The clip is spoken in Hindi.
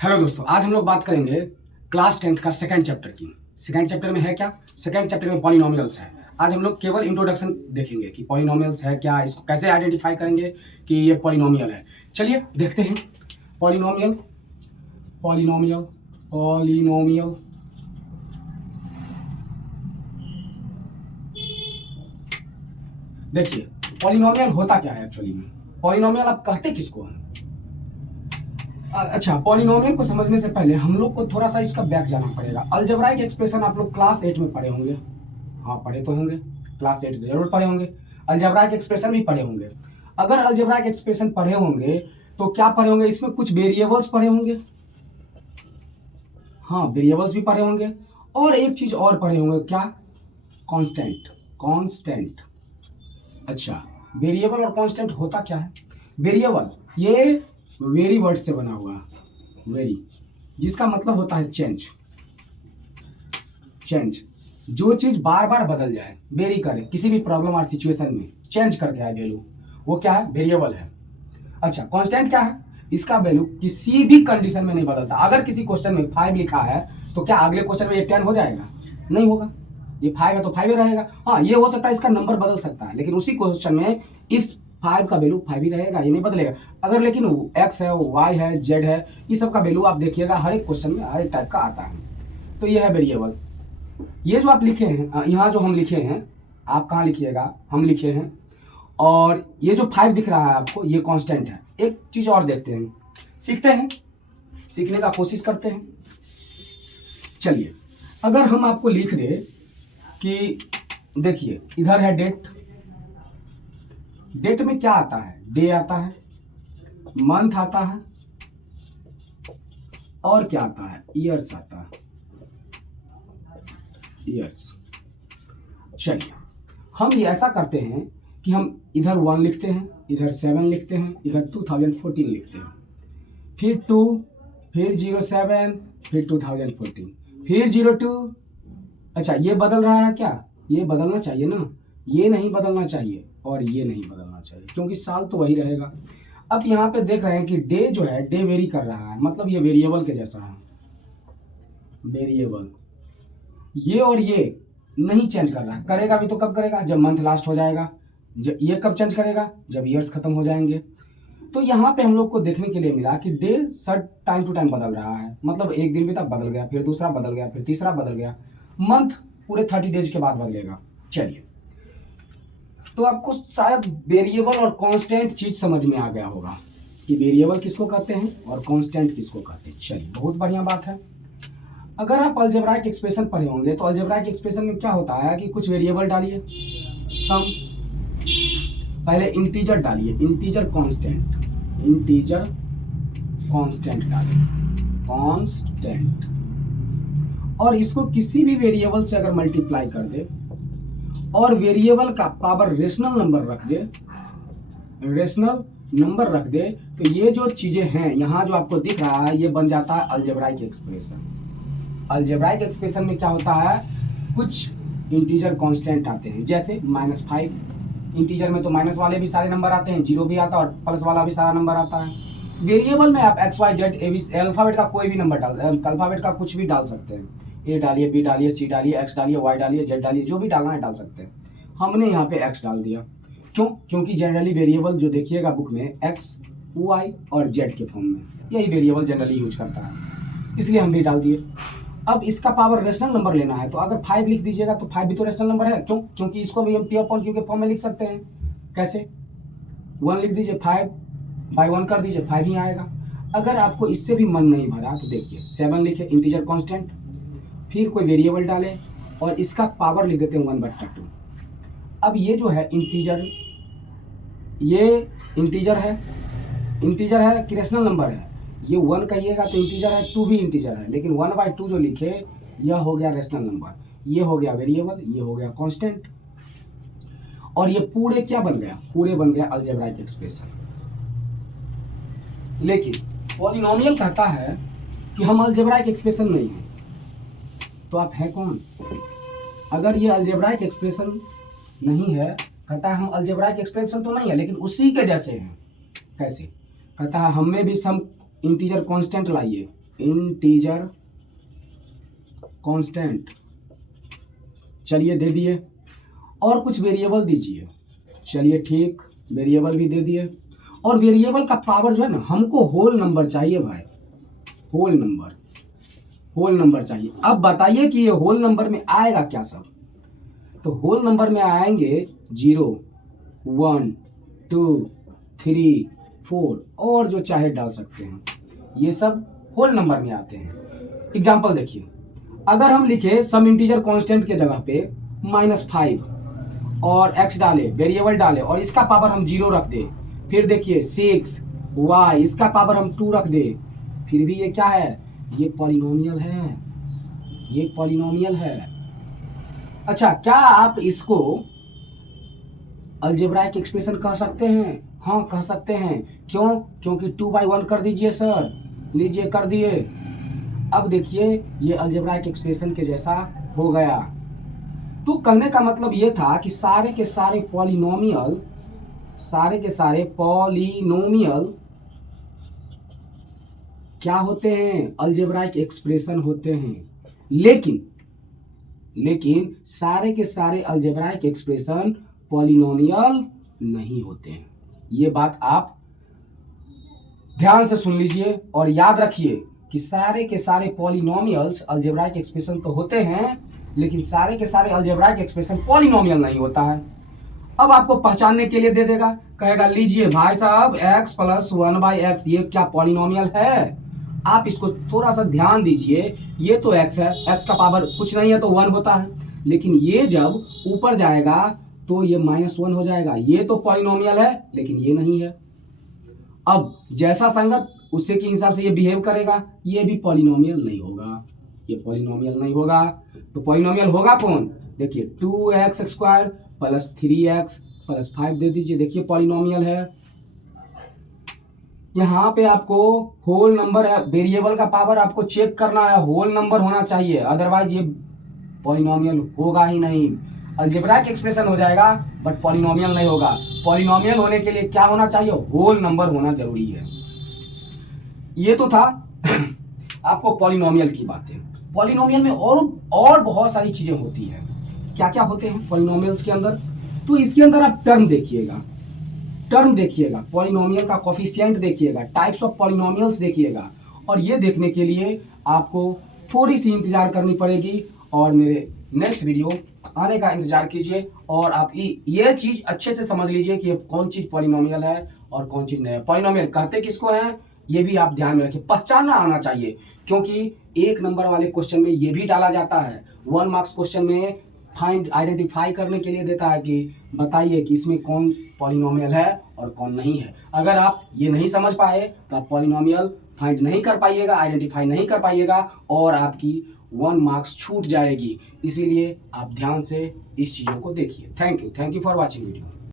हेलो दोस्तों, आज हम लोग बात करेंगे क्लास 10th का सेकंड चैप्टर की। सेकंड चैप्टर में है क्या? सेकंड चैप्टर में पॉलिनोमियल्स है। आज हम लोग केवल इंट्रोडक्शन देखेंगे कि पॉलिनोमियल्स है क्या, इसको कैसे आइडेंटिफाई करेंगे कि ये पॉलिनोमियल है। चलिए देखते हैं। पॉलिनोमियल पॉलिनोमियल पॉलिनोमियल देखिए, पॉलिनोमियल होता क्या है एक्चुअली में। पॉलिनोमियल आप कहते किसको हैं? अच्छा, पॉलिनोमियल को समझने से पहले हम लोग को थोड़ा सा इसका बैक जाना पड़ेगा। अलजेब्राइक एक्सप्रेशन आप लोग क्लास 8 में पढ़े होंगे। हाँ, पढ़े तो होंगे, क्लास 8 जरूर पढ़े होंगे। अलजेब्राइक एक्सप्रेशन भी पढ़े होंगे। अगर अलजेब्राइक एक्सप्रेशन पढ़े होंगे तो क्या पढ़े होंगे? इसमें कुछ वेरिएबल्स पढ़े होंगे। हाँ, वेरिएबल्स भी पढ़े होंगे और एक चीज और पढ़े होंगे, क्या? कांस्टेंट। कांस्टेंट। अच्छा, वेरिएबल और कांस्टेंट होता क्या है? वेरिएबल ये वेरी वर्ड से बना हुआ है, वेरी, जिसका मतलब होता है चेंज। चेंज, जो चीज बार बार बदल जाए, वेरी करे, किसी भी प्रॉब्लम और सिचुएशन में चेंज करके आए वैल्यू, वो क्या है? वेरिएबल है। अच्छा, कांस्टेंट क्या है? इसका वैल्यू किसी भी कंडीशन में नहीं बदलता। अगर किसी क्वेश्चन में 5 लिखा है तो क्या अगले क्वेश्चन में ये 10 हो जाएगा? नहीं होगा। ये 5 है तो 5 ही रहेगा। हाँ, ये हो सकता है इसका नंबर बदल सकता है, लेकिन उसी क्वेश्चन में इस 5 का वैल्यू 5 ही रहेगा, ये नहीं बदलेगा। अगर लेकिन x है, y है, z है, ये सब का वैल्यू आप देखिएगा हर एक क्वेश्चन में हर एक टाइप का आता है। तो ये है वेरिएबल। ये जो आप लिखे हैं, यहाँ जो हम लिखे हैं, आप कहाँ लिखिएगा? हम लिखे हैं। और ये जो 5 दिख रहा है आपको, ये कांस्टेंट है। एक चीज और देखते हैं, सीखते हैं, सीखने का कोशिश करते हैं। चलिए, अगर हम आपको लिख दे कि देखिए इधर है डेट। डेट में क्या आता है? डे आता है, मंथ आता है, और क्या आता है? ईयर्स आता है, ईयर्स। चलिए, हम ये ऐसा करते हैं कि हम इधर 1 लिखते हैं, इधर 7 लिखते हैं, इधर 2014 लिखते हैं, फिर 2, फिर 07, फिर 2014, फिर 02। अच्छा, ये बदल रहा है क्या? ये बदलना चाहिए ना, ये नहीं बदलना चाहिए और ये नहीं बदलना चाहिए, क्योंकि साल तो वही रहेगा। अब यहाँ पे देख रहे हैं कि डे जो है, डे वेरी कर रहा है, मतलब ये वेरिएबल के जैसा है। वेरिएबल ये और ये नहीं चेंज कर रहा है। करेगा भी तो कब करेगा? जब मंथ लास्ट हो जाएगा। ये कब चेंज करेगा? जब ईयर्स खत्म हो जाएंगे। तो यहाँ पे हम लोग को देखने के लिए मिला कि डे सर टाइम टू टाइम बदल रहा है, मतलब एक दिन भी तक बदल गया, फिर दूसरा बदल गया, फिर तीसरा बदल गया। मंथ पूरे 30 डेज के बाद बदलेगा। चलिए, तो आपको शायद वेरिएबल और कांस्टेंट चीज समझ में आ गया होगा कि वेरिएबल किसको कहते हैं और कांस्टेंट किसको कहते हैं। चलिए, बहुत बढ़िया बात है। अगर आप अलजेब्राइक एक्सप्रेशन पढ़े होंगे तो अलजेब्राइक एक्सप्रेशन में क्या होता है कि कुछ वेरिएबल डालिए, सम, पहले इंटीजर डालिए, इंटीजर कांस्टेंट, इंटीजर कांस्टेंट डालिए, कांस्टेंट, और इसको किसी भी वेरिएबल से अगर मल्टीप्लाई कर दे और वेरिएबल का पावर रेशनल नंबर रख दे, रेशनल नंबर रख दे, तो ये जो चीजें हैं यहाँ जो आपको दिख रहा है, ये बन जाता है अलजेब्राइक एक्सप्रेशन। अलजेब्राइक एक्सप्रेशन में क्या होता है? कुछ इंटीजर कांस्टेंट आते हैं, जैसे -5। इंटीजर में तो माइनस वाले भी सारे नंबर आते हैं, 0 भी आता है और प्लस वाला भी सारा नंबर आता है। वेरिएबल में आप x y z a b alphabet का कोई भी नंबर डाल, अल्फाबेट का कुछ भी डाल सकते हैं। a डालिए, b डालिए, c डालिए, x डालिए, y डालिए, z डालिए, जो भी डालना है डाल सकते हैं। हमने यहाँ पे x डाल दिया। क्यों? क्योंकि जनरली वेरिएबल जो देखिएगा बुक में x, y और z के फॉर्म में यही वेरिएबल जनरली यूज करता है, इसलिए हम भी डाल दिए। अब इसका पावर रेशनल नंबर लेना है तो अगर 5 लिख दीजिएगा तो 5 भी तो रेशनल नंबर है। क्यों? क्योंकि इसको भी हम p/q के फॉर्म में लिख सकते हैं। कैसे? 1 लिख दीजिए, 5/1 कर दीजिए, 5 ही आएगा। अगर आपको इससे भी मन नहीं भरा तो देखिए 7 लिखे, इंटीजर कांस्टेंट, फिर कोई वेरिएबल डाले और इसका पावर लिख देते हैं 1/2। अब ये जो है इंटीजर, ये इंटीजर है कि रेशनल नंबर है? ये 1 कहिएगा तो इंटीजर है, 2 भी इंटीजर है, लेकिन 1/2 जो लिखे यह हो गया रेशनल नंबर, ये हो गया वेरिएबल, ये हो गया कांस्टेंट, और ये पूरे क्या बन गया? पूरे बन गया अलजेब्राइक एक्सप्रेशन। लेकिन पॉलिनोमियल कहता है कि हम अलजेब्राइक एक्सप्रेशन नहीं हैं, तो आप हैं कौन? अगर ये अलजेब्राइक एक्सप्रेशन नहीं है, कहता है हम अलजेब्राइक एक्सप्रेशन तो नहीं है लेकिन उसी के जैसे हैं। कैसे? कहता है हम में भी सम इंटीजर कांस्टेंट लाइए, इंटीजर कांस्टेंट, चलिए दे दिए, और कुछ वेरिएबल दीजिए, चलिए ठीक, वेरिएबल भी दे दिए, और वेरिएबल का पावर जो है ना, हमको होल नंबर चाहिए भाई, होल नंबर चाहिए। अब बताइए कि ये होल नंबर में आएगा क्या सब? तो होल नंबर में आएंगे 0, 1, 2, 3, 4 और जो चाहे डाल सकते हैं, ये सब होल नंबर में आते हैं। एग्जाम्पल देखिए, अगर हम लिखे सम इंटीजर कांस्टेंट के जगह पे -5 और x डाले, वेरिएबल डाले, और इसका पावर हम 0 रख दे, फिर देखिए 6 y, इसका पावर हम 2 रख दे, फिर भी ये क्या है? ये पॉलिनोमियल है, ये पॉलिनोमियल है। अच्छा, क्या आप इसको अलजेब्राइक एक्सप्रेशन कह सकते हैं? हाँ कह सकते हैं। क्यों? क्योंकि 2/1 कर दीजिए सर, लीजिए कर दिए। अब देखिए ये अलजेब्राइक एक्सप्रेशन के जैसा हो गया। तो कहने का मतलब ये था कि सारे के सारे पॉलिनोमियल क्या होते हैं? अलजेब्राइक एक्सप्रेशन होते हैं। लेकिन सारे के सारे अलजेब्राइक एक्सप्रेशन पॉलिनोमियल नहीं होते हैं। ये बात आप ध्यान से सुन लीजिए और याद रखिए कि सारे के सारे पॉलिनोमियल्स अलजेब्राइक एक्सप्रेशन तो होते हैं, लेकिन सारे के सारे अलजेब्राइक एक्सप्रेशन पॉलिनोमियल नहीं होता है। अब आपको पहचानने के लिए दे देगा, कहेगा लीजिए भाई साहब x + 1/x ये क्या पॉलिनोमियल है? आप इसको थोड़ा सा ध्यान दीजिए, ये तो x है, x का पावर कुछ नहीं है तो 1 होता है, लेकिन ये जब ऊपर जाएगा तो ये -1 हो जाएगा। ये तो पॉलिनोमियल है लेकिन ये नहीं है। अब जैसा संगत उससे के हिसाब से ये बिहेव करेगा, ये भी पॉलिनोमियल नहीं होगा, ये पॉलिनोमियल नहीं होगा। तो पॉलिनोमियल होगा कौन? देखिए 2x² + 3x + 5 दे दीजिए, देखिए पॉलिनोमियल है। यहाँ पे आपको होल नंबर है, वेरिएबल का पावर आपको चेक करना है, होल नंबर होना चाहिए, अदरवाइज ये पॉलिनोमियल होगा ही नहीं। अलजेब्राइक एक्सप्रेशन हो जाएगा बट पॉलिनोमियल नहीं होगा। पॉलिनोमियल होने के लिए क्या होना चाहिए? होल नंबर होना जरूरी है। ये तो था आपको पॉलिनोमियल की बातें। पॉलिनोमियल में और बहुत सारी चीजें होती हैं। क्या क्या होते हैं पॉलिनोमियल्स के अंदर? तो इसके अंदर आप टर्म देखिएगा, पॉलिनोमियल का कोफिशिएंट देखिएगा, टाइप्स ऑफ पॉलिनोमियल्स देखिएगा, और ये देखने के लिए आपको थोड़ी सी इंतजार करनी पड़ेगी और मेरे नेक्स्ट वीडियो आने का इंतजार कीजिए। और आप ये चीज अच्छे से समझ लीजिए कि कौन चीज पॉलिनोमियल है और कौन चीज नहीं है। पॉलिनोमियल कहते किसको हैं ये भी आप ध्यान में रखिए, पहचानना आना चाहिए, क्योंकि 1 नंबर वाले क्वेश्चन में ये भी डाला जाता है। 1 मार्क्स क्वेश्चन में आइडेंटिफाई करने के लिए देता है कि बताइए कि इसमें कौन पॉलिनोमियल है और कौन नहीं है। अगर आप ये नहीं समझ पाए तो आप पॉलिनोमियल फाइंड नहीं कर पाइएगा, आइडेंटिफाई नहीं कर पाइएगा और आपकी 1 मार्क्स छूट जाएगी। इसीलिए आप ध्यान से इस चीज़ों को देखिए। Thank you for watching video.